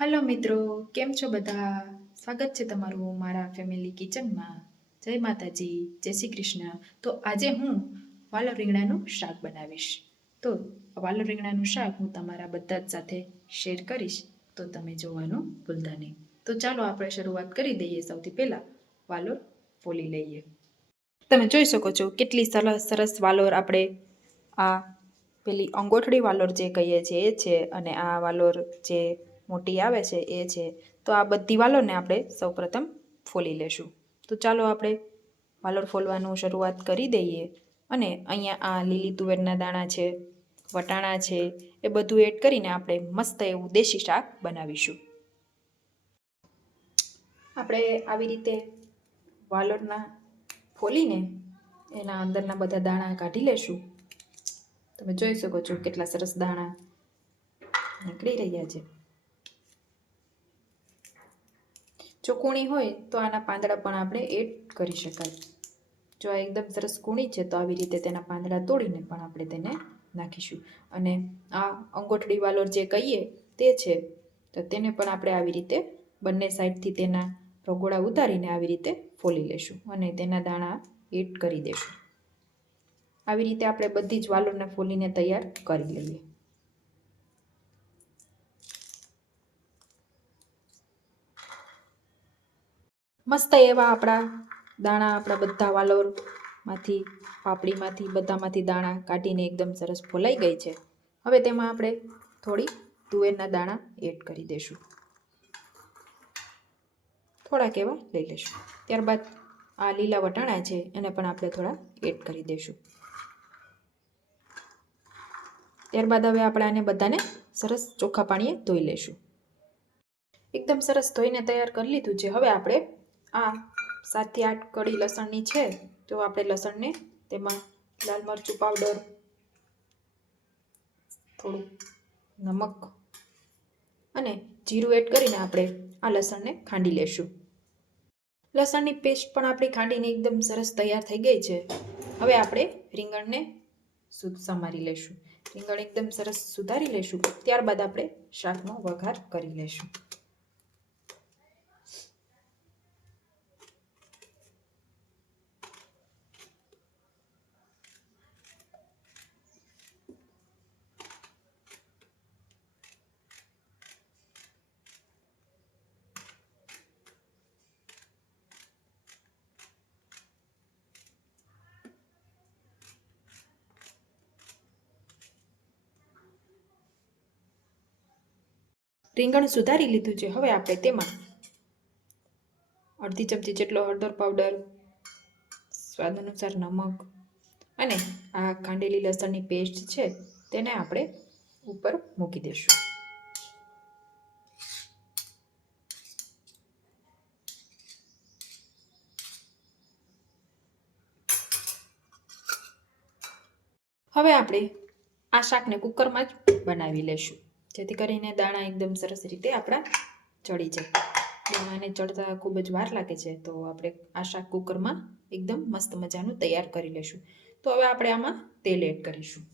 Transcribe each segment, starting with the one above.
Hello મિત્રો, કેમ છો બધા? સ્વાગત છે તમારું મારા ફેમિલી કિચનમાં જય માતાજી, જય શ્રી કૃષ્ણ. તો આજે હું વાલો રીંગણાનું શાક બનાવીશ. તો વાલો રીંગણાનું શાક હું તમારા બધા જ સાથે શેર કરીશ. તો તમે જોવાનું ભૂલતા નહીં. તો ચાલો આપણે શરૂઆત કરી દઈએ સૌથી પહેલાં વાલોર ફોલી લઈએ. તમે જોઈ શકો છો કેટલી સરસ સરસ વાલોર આપણે આ પેલી અંગોઠડી વાલોર જે કહીએ છીએ એ છે અને આ વાલોર જે મોટી આવે છે, એ છે. તો આ બધી વાલોને આપણે સૌપ્રથમ ફોલી લેશું. તો ચાલો આપણે વાલોર ફોલવાનું શરૂઆત કરી દઈએ. અને અહીંયા આ લીલી તુવેરના દાણા છે, વટાણા છે, એ બધું એડ કરીને આપણે મસ્ત એવું દેશી શાક બનાવીશું. આપણે આવી રીતે વાલોરના ફોલીને એના અંદરના બધા દાણા કાઢી લેશું. તમે જોઈ શકો છો કેટલા સરસ દાણા નીકળી રહ્યા છે. જો કૂણી હોય તો આના પાંદડા પણ આપણે એડ કરી શકાય. જો આ એકદમ સરસ કૂણી છે તો આવી રીતે તેના પાંદડા તોડીને પણ આપણે તેને નાખીશું. અને આ અંગોઠડી વાલોર જે કહીએ તે છે, તો તેને પણ આપણે આવી રીતે બંને સાઈડથી તેના રગોડા ઉતારીને આવી રીતે ફોલી લેશું અને તેના દાણા એડ કરી દેશું. આવી રીતે આપણે બધી જ વાલોરને ફોલીને તૈયાર કરી લઈએ. મસ્ત એવા આપણા દાણા, આપણા બધા વાલોરમાંથી, પાપડીમાંથી, બધામાંથી દાણા કાઢીને એકદમ સરસ ફોલાઈ ગઈ છે. હવે તેમાં આપણે થોડી તુવેરના દાણા એડ કરી દઈશું. થોડાક એવા લઈ લઈશું. ત્યારબાદ આ લીલા વટાણા છે, એને પણ આપણે થોડા એડ કરી દઈશું. ત્યારબાદ હવે આપણે આને બધાને સરસ ચોખ્ખા પાણીએ ધોઈ લઈશું. એકદમ સરસ ધોઈને તૈયાર કરી લીધું છે. હવે આપણે આ સાતથી આઠ કડી લસણની છે, તો આપણે લસણને તેમાં લાલ મરચું પાવડર થોડું નમક અને જીરું એડ કરીને આપણે આ લસણને ખાંડી લેશું. લસણની પેસ્ટ પણ આપણી ખાંડીને એકદમ સરસ તૈયાર થઈ ગઈ છે. હવે આપણે રીંગણને સમારી લેશું. રીંગણ એકદમ સરસ સુધારી લેશું. ત્યારબાદ આપણે શાકનો વઘાર કરી લેશું. રીંગણ સુધારી લીધું છે. હવે આપણે તેમાં અડધી ચમચી જેટલો હળદર પાવડર સ્વાદ અનુસાર નમક અને આ કાંડેલી લસણની પેસ્ટ છે તેને આપણે ઉપર મૂકી દઈશું હવે આપણે આ શાકને કુકરમાં જ બનાવી લેશું. જેથી કરીને દાણા એકદમ સરસ રીતે આપણા ચડી જાય. દાણાને ચડતા ખૂબ જ વાર લાગે છે, તો આપણે આ શાક કુકરમાં એકદમ મસ્ત મજાનું તૈયાર કરી લેશું તો હવે આપણે આમાં તેલ એડ કરીશું.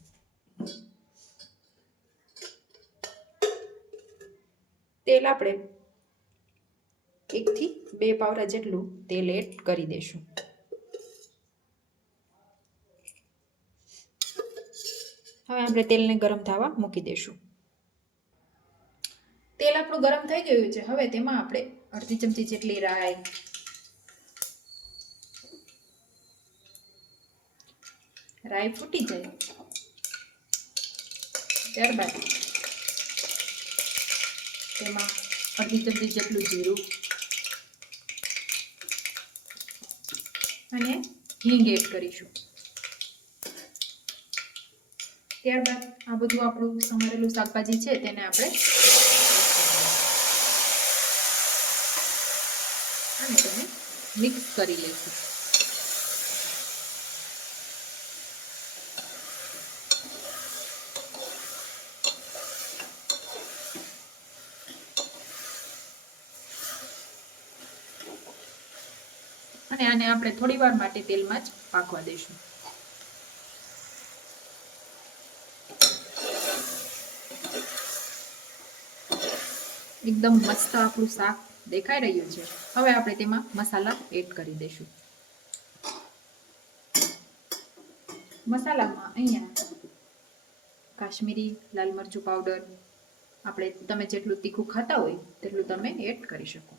તેલ આપણે એકથી બે પાવરા જેટલું તેલ એડ કરી દઈશું. હવે આપણે તેલને ગરમ થવા મૂકી દઈશું. તેલ આપણું ગરમ થઈ ગયું છે. હવે તેમાં આપણે અડધી ચમચી જેટલી રાઈ. રાઈ ફૂટી જાય. ત્યારબાદ તેમાં અડધી ચમચી જેટલું જીરું અને હિંગ એડ કરીશું. ત્યારબાદ આ બધું આપણું સમારેલું શાકભાજી છે, તેને આપણે અને તેને મિક્સ કરી લઈશું અને આને આપણે થોડી વાર માટે તેલમાં જ પાકવા દઈશું. એકદમ મસ્ત આપણું શાક દેખાઈ રહ્યું છે. હવે આપણે તેમાં મસાલા એડ કરી દઈશું. મસાલામાં અહીંયા કાશ્મીરી, લાલ મરચું પાવડર, આપણે તમે જેટલું તીખું ખાતા હોય તેટલું તમે એડ કરી શકો.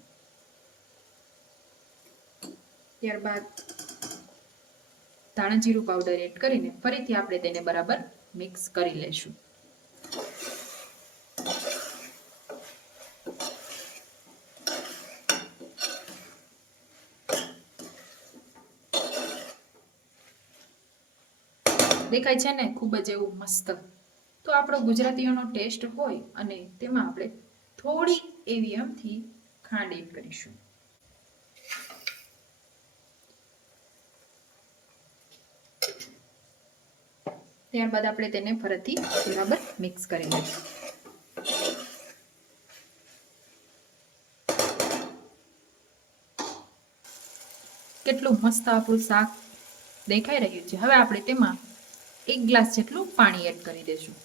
ત્યારબાદ ધાણા જીરું પાવડર એડ કરીને ફરીથી આપણે તેને બરાબર મિક્સ કરી લઈશું. દેખાય છે ને, ખૂબ જ એવું મસ્ત. તો આપણો ગુજરાતીઓનો ટેસ્ટ હોય અને તેમાં આપણે થોડી એવી એમથી ખાંડ એડ કરીશું. ત્યારબાદ આપણે તેને ફરીથી બરાબર મિક્સ કરી લઈશું. કેટલું મસ્ત આપણું શાક દેખાઈ રહ્યું છે. હવે આપણે તેમાં એક ગ્લાસ જેટલું પાણી એડ કરી દઈશું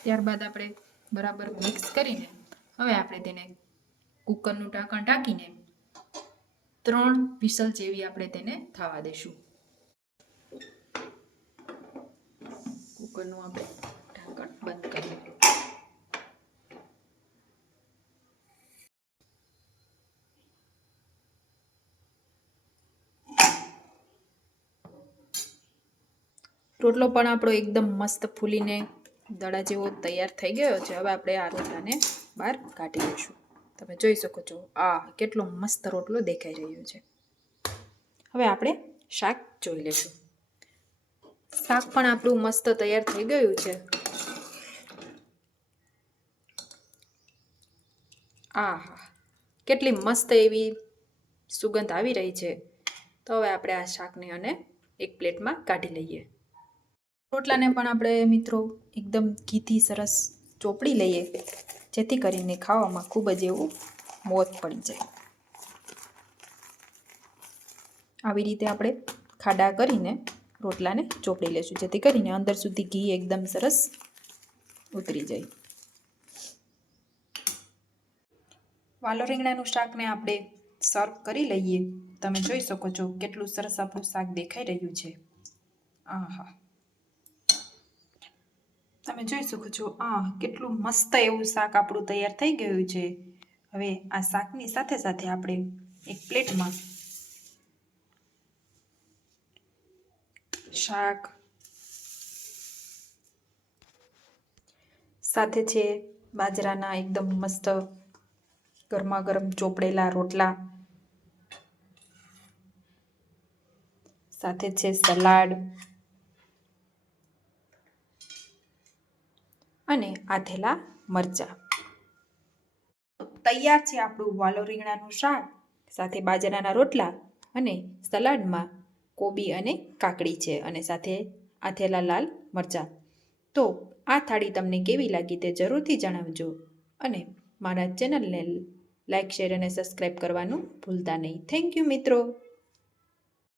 ત્યારબાદ આપણે બરાબર મિક્સ કરીને હવે આપણે તેને કુકરનું ઢાંકણ ઢાંકીને ત્રણ વિસલ જેવી આપણે તેને થવા દઈશું કુકરનું આપણે ઢાંકણ બંધ કરીએ રોટલો પણ આપણો એકદમ મસ્ત ફૂલીને દડા જેવો તૈયાર થઈ ગયો છે. હવે આપણે આ રોટલાને બહાર કાઢી લઈશું. તમે જોઈ શકો છો, આ કેટલો મસ્ત રોટલો દેખાઈ રહ્યો છે. હવે આપણે શાક જોઈ લઈશું. શાક પણ આપણું મસ્ત તૈયાર થઈ ગયું છે. આહા, કેટલી મસ્ત એવી સુગંધ આવી રહી છે. તો હવે આપણે આ શાકને અને એક પ્લેટમાં કાઢી લઈએ. રોટલાને પણ આપણે મિત્રો એકદમ ઘીથી સરસ ચોપડી લઈએ, જેથી કરીને ખાવામાં ખૂબ જ એવું મોત પડી જાય. આવી રીતે આપણે ખાડા કરીને રોટલાને ચોપડી લઈશું, જેથી કરીને અંદર સુધી ઘી એકદમ સરસ ઉતરી જાય. વાલો રીંગણાનું શાકને આપણે સર્વ કરી લઈએ. તમે જોઈ શકો છો કેટલું સરસ આપણું શાક દેખાઈ રહ્યું છે. આહા. તમે જોઈ શકો છો આ કેટલું મસ્ત એવું શાક આપણું તૈયાર થઈ ગયું છે. હવે આ શાકની સાથે સાથે આપણે એક પ્લેટમાં શાક સાથે છે, બાજરાના એકદમ મસ્ત ગરમા ગરમ ચોપડેલા રોટલા સાથે છે, સલાડ અને આથેલા મરચા. તૈયાર છે આપણું વાલો રીંગણાનું શાક, સાથે બાજરાના રોટલા અને સલાડમાં કોબી અને કાકડી છે અને સાથે આથેલા લાલ મરચા. તો આ થાળી તમને કેવી લાગી તે જરૂરથી જણાવજો અને મારા ચેનલને લાઇક શેર અને સબસ્ક્રાઈબ કરવાનું ભૂલતા નહીં. થેન્ક યુ મિત્રો.